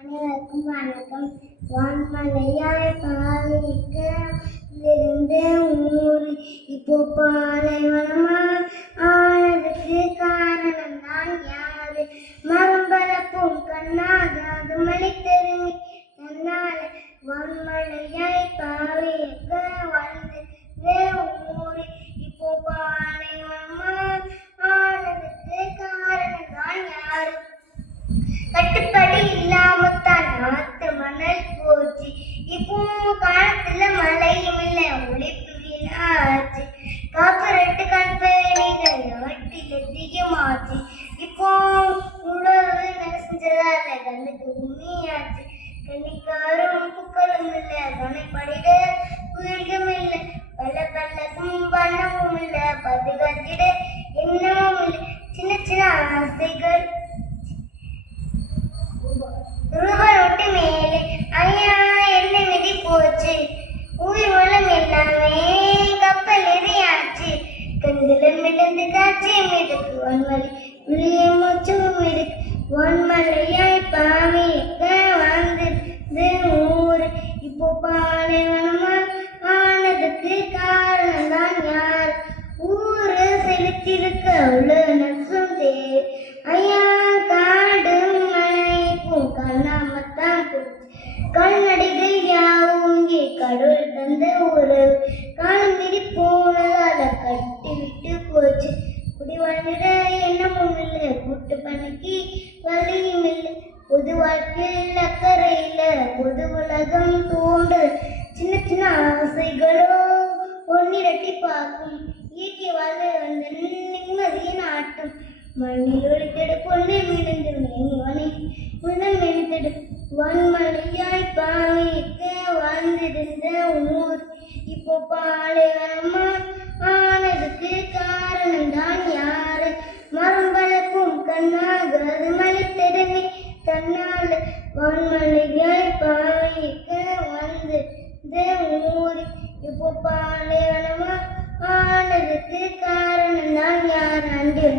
அனைவருக்கும் வணக்கம். வான்மலையாய் பாவிக்க இருந்து ஊரு இப்போ பாலைவனமா ஆனதுக்கு காரணம் தான் யாரு? மரம்பரப்பும் கண்ணாகாது மலை தெரிவி தன்னால வான்மலையாய் பாவிக்க வந்து ஊரு இப்போ பாலைவனமா ஆனதுக்கு காரணம் தான் யாரு? கட்டுப்படி இல்லாமத்தான் நாத்து மணல் போச்சு. இப்போ காலத்துல மழையும் இல்லை, உழைப்பு வீணாச்சு. காப்பரட்டு கம்பெனிகள் நாட்டில் அதிகமாச்சு. இப்போ உழவு நெசஞ்சதால கண்ணுக்கு உண்மையாச்சு. கண்ணிக்காரும் புக்களும் இல்லை, கணைப்படிட குயிலும் இல்லை, பல பல்லக்கும் பண்ணவும் இல்லை, பாதுகாத்திட என்னவும் இல்லை. சின்ன சின்ன ஆசைகள் ரூபாய் நோட்டு மேலே ஐயா என்ன மிதி போச்சு. உயிர் மூலம் எல்லாமே கப்பல் எரியாச்சு. கண்களும் மிளந்து காட்சி மிதக்கு வான்மலை உள்ளே மூச்சும் மிதக்கு. வான்மலையாய் பாவிக்க வந்தது ஊரு இப்போ பாலைவனமா ஆனதுக்கு காரணம் தான் யார்? ஊரு செலுத்திருக்க உள்ள நசும் தேர் ஐயா கால்நடைகள் யாவும் கடவுள் தந்த உறவு. காலம் மீறி போனதால கட்டி விட்டு போச்சு. குடி வாழ்ந்துட எண்ணமும் இல்லை, கூட்டு பணிக்கு வழியும் இல்லை. பொது வாழ்க்கையில் அக்கறை இல்லை, பொது உலகம் தோன்று. சின்ன சின்ன ஆசைகளோ பொன்னிரட்டி பார்க்கும். இயற்கை வாழ வந்த நிம்மதியை நாட்டும். மண்ணில் ஒழித்திடு பொன்னில் விழுந்து மேனிவனை உள்ளம் மெனித்திடு. வான்மலையாய் பாவிக்க வந்திருந்த ஊர் இப்போ பாலைவனமா ஆனதுக்கு காரணம் தான் யாரு? மரம் வளர்க்கும் கண்ணாகாது மலை தெரிவி தன்னால வான்மலையாய் பாவிக்க வந்திருந்த ஊர் இப்போ பாலைவனமா ஆனதுக்கு காரணம் தான் யார்? அன்று